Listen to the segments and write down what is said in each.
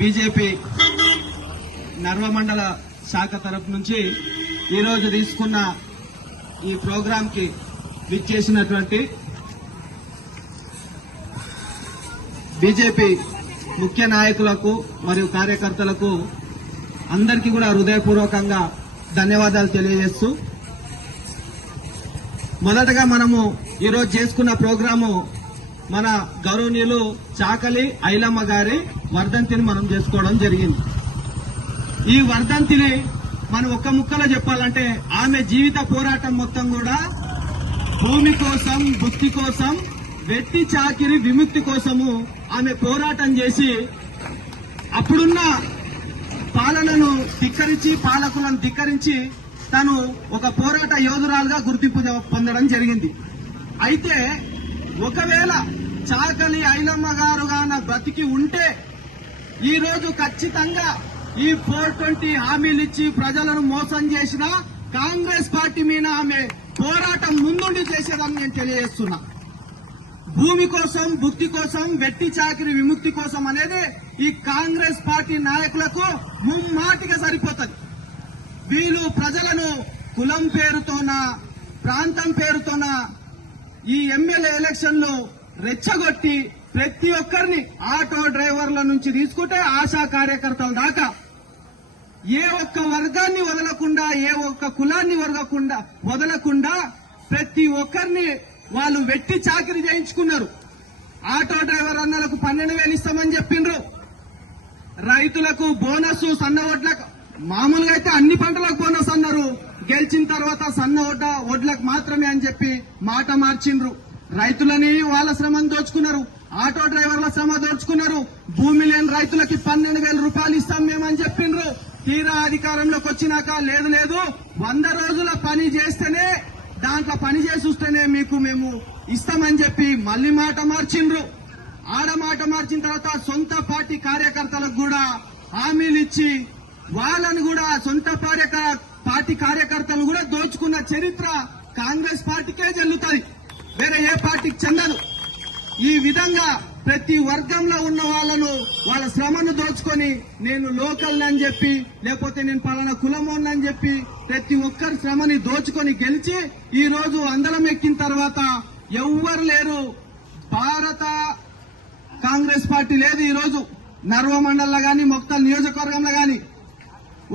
BJP Narva మండల శాఖ తరపు నుంచి ఈరోజు తీసుకున్న ఈ ప్రోగ్రాం కి విచ్చేసినటువంటి బీజేపీ ముఖ్య నాయకులకు మరియు కార్యకర్తలకు అందరికీ కూడా హృదయపూర్వకంగా ధన్యవాదాలు తెలియజేస్తూ, మొదటగా మనము ఈరోజు చేసుకున్న ప్రోగ్రాము మన గౌరవనీయులు చాకలి ఐలమ్మ గారి వర్ధంతిని మనం చేసుకోవడం జరిగింది. ఈ వర్ధంతిని మనం ఒక్క ముక్కలో చెప్పాలంటే ఆమె జీవిత పోరాటం మొత్తం కూడా భూమి కోసం, భుక్తి కోసం, వెట్టి చాకిరి విముక్తి కోసము ఆమె పోరాటం చేసి అప్పుడున్న పాలనను ధిక్కరించి, పాలకులను ధిక్కరించి తను ఒక పోరాట యోధురాలుగా గుర్తింపు పొందడం జరిగింది. అయితే ఒకవేళ చాకలి ఐలమ్మ గారు గాన బ్రతికి ఉంటే ఈ రోజు ఖచ్చితంగా ఈ 420 హామీలు ఇచ్చి ప్రజలను మోసం చేసిన కాంగ్రెస్ పార్టీ మీద ఆమె పోరాటం ముందుండి చేసేదని నేను తెలియజేస్తున్నా. భూమి కోసం, భుక్తి కోసం, వెట్టి చాకిరి విముక్తి కోసం అనేది ఈ కాంగ్రెస్ పార్టీ నాయకులకు ముమ్మాటిగా సరిపోతుంది. వీళ్ళు ప్రజలను కులం పేరుతోన, ప్రాంతం పేరుతోన ఈ ఎమ్మెల్యే ఎలక్షన్ లో రెచ్చగొట్టి ప్రతి ఒక్కరిని ఆటో డ్రైవర్ల నుంచి తీసుకుంటే ఆశా కార్యకర్తల దాకా ఏ ఒక్క వర్గాన్ని వదలకుండా, ఏ ఒక్క కులాన్ని వదలకుండా ప్రతి ఒక్కరిని వాళ్ళు వెట్టి చాకిరి చేయించుకున్నారు. ఆటో డ్రైవర్ అన్నలకు 12,000 ఇస్తామని చెప్పిండ్రు. రైతులకు బోనస్, సన్న వడ్లకు మామూలుగా అయితే అన్ని పంటలకు బోనస్ అన్నారు. గెలిచిన తర్వాత సన్న వడ్లకు మాత్రమే అని చెప్పి మాట మార్చిండ్రు. రైతులని వాళ్ళ శ్రమను దోచుకున్నారు, ఆటో డ్రైవర్ల శ్రమ దోచుకున్నారు. భూమి లేని రైతులకి 12,000 రూపాయలు ఇస్తాం మేమని చెప్పిండ్రు. తీరా అధికారంలోకి వచ్చినాక లేదు 100 రోజుల పని చేస్తేనే, దాంట్లో పని చేసి వస్తేనే మీకు మేము ఇస్తామని చెప్పి మళ్లీ మాట మార్చిండ్రు. మాట మార్చిన తర్వాత సొంత పార్టీ కార్యకర్తలకు కూడా హామీలు ఇచ్చి వాళ్ళను కూడా సొంత పార్టీ కార్యకర్తలను కూడా దోచుకున్న చరిత్ర కాంగ్రెస్ పార్టీకే చెల్లుతుంది, వేరే ఏ పార్టీకి చెందదు. ఈ విధంగా ప్రతి వర్గంలో ఉన్న వాళ్ళను, వాళ్ళ శ్రమను దోచుకొని నేను లోకల్ అని చెప్పి, లేకపోతే నేను పలానా కులమోన్ అని చెప్పి ప్రతి ఒక్కరి శ్రమని దోచుకొని గెలిచి ఈ రోజు అందలం ఎక్కిన తర్వాత ఎవ్వరు లేరు. భారత కాంగ్రెస్ పార్టీ లేదు ఈ రోజు నర్వ మండలంలో గాని, మొక్తల్ నియోజకవర్గంలో గాని.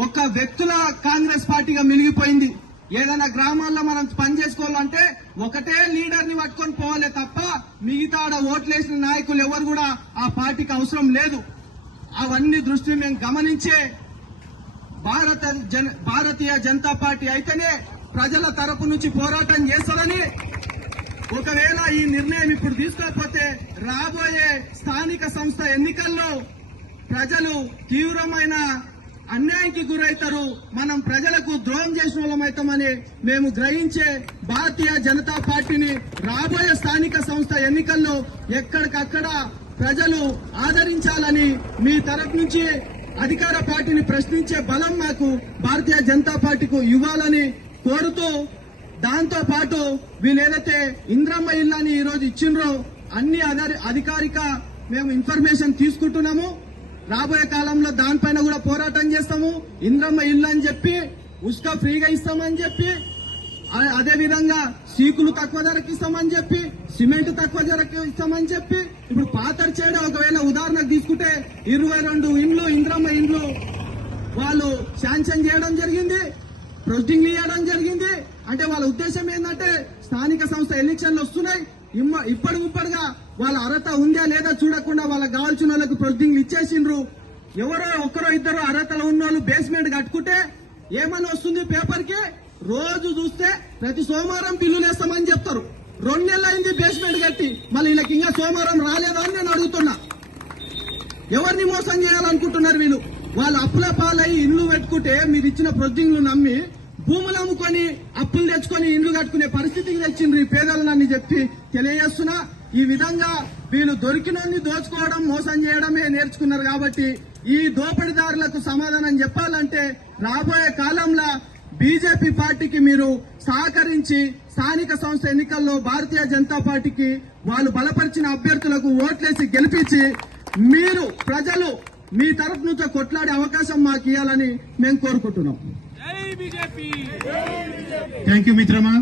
ఒక్క వ్యక్తుల కాంగ్రెస్ పార్టీగా మిలిగిపోయింది. ఏదైనా గ్రామాల్లో మనం పని చేసుకోవాలంటే ఒకటే లీడర్ ని పట్టుకొని పోవాలి తప్ప మిగతా ఓట్లేసిన నాయకులు ఎవరు కూడా ఆ పార్టీకి అవసరం లేదు. అవన్నీ దృష్టిని మేము గమనించే భారతీయ జనతా పార్టీ అయితేనే ప్రజల తరపు నుంచి పోరాటం చేస్తారని, ఒకవేళ ఈ నిర్ణయం ఇప్పుడు తీసుకోకపోతే రాబోయే స్థానిక సంస్థ ఎన్నికల్లో ప్రజలు తీవ్రమైన అన్యాయానికి గురైతారు. మనం ప్రజలకు ద్రోహం చేసిన వాళ్ళమైతామని మేము గ్రహించే భారతీయ జనతా పార్టీని రాబోయే స్థానిక సంస్థ ఎన్నికల్లో ఎక్కడికక్కడ ప్రజలు ఆదరించాలని, మీ తరపు నుంచి అధికార పార్టీని ప్రశ్నించే బలం మాకు భారతీయ జనతా పార్టీకి ఇవ్వాలని కోరుతూ, దాంతో పాటు వీళ్ళేదైతే ఇంద్రమ్మ ఇల్లు అని ఈ రోజు ఇచ్చిండ్రో అన్ని అధికారిక మేము ఇన్ఫర్మేషన్ తీసుకుంటున్నాము. రాబోయే కాలంలో దానిపైన కూడా పోరాటం చేస్తాము. ఇంద్రమ్మ ఇల్లు అని చెప్పి ఉస్కా ఫ్రీగా ఇస్తామని చెప్పి, అదే విధంగా సీకులు తక్కువ ధరకి ఇస్తామని చెప్పి, సిమెంట్ తక్కువ ధరకి ఇస్తామని చెప్పి, ఇప్పుడు పాతర్చేడ ఒకవేళ ఉదాహరణకు తీసుకుంటే 22 ఇండ్లు ఇంద్రమ్మ ఇండ్లు వాళ్ళు శాంక్షన్ చేయడం జరిగింది, ప్రొసీడింగ్ ఇవ్వడం జరిగింది. అంటే వాళ్ళ ఉద్దేశం ఏంటంటే స్థానిక సంస్థ ఎలక్షన్లు వస్తున్నాయి, ఇప్పటికిప్పటిగా వాళ్ళ అర్హత ఉందా లేదా చూడకుండా వాళ్ళకి కావాల్సిన వాళ్ళకి ప్రొసీడింగ్లు ఇచ్చేసిండ్రు. ఎవరో ఒక్కరో ఇద్దరు అర్హతలు ఉన్న వాళ్ళు బేస్మెంట్ కట్టుకుంటే ఏమని వస్తుంది పేపర్ కి, రోజు చూస్తే ప్రతి సోమవారం బిల్లులు వేస్తామని చెప్తారు. 2 నెలలు అయింది బేస్మెంట్ కట్టి, మళ్ళీ వీళ్ళకి ఇంకా సోమవారం రాలేదా అని నేను అడుగుతున్నా. ఎవరిని మోసం చేయాలనుకుంటున్నారు వీళ్ళు? వాళ్ళు అప్పుల పాలయ్యి ఇల్లు పెట్టుకుంటే మీరు ఇచ్చిన ప్రొసీడింగ్లు నమ్మి భూములు అమ్ముకొని అప్పులు తెచ్చుకొని ఇండ్లు కట్టుకునే పరిస్థితికి తెచ్చిండ్రు ఈ పేదలని చెప్పి తెలియజేస్తున్నా. ఈ విధంగా వీళ్ళు దొరికినన్ని దోచుకోవడం, మోసం చేయడమే నేర్చుకున్నారు. కాబట్టి ఈ దోపిడీదారులకు సమాధానం చెప్పాలంటే రాబోయే కాలంలో బీజేపీ పార్టీకి మీరు సహకరించి స్థానిక సంస్థ ఎన్నికల్లో భారతీయ జనతా పార్టీకి వాళ్ళు బలపరిచిన అభ్యర్థులకు ఓట్లేసి గెలిపించి మీరు ప్రజలు మీ తరఫు నుంచి కొట్లాడే అవకాశం మాకు ఇవ్వాలని మేము కోరుకుంటున్నాం. థ్యాంక్ యూ మిత్రమా.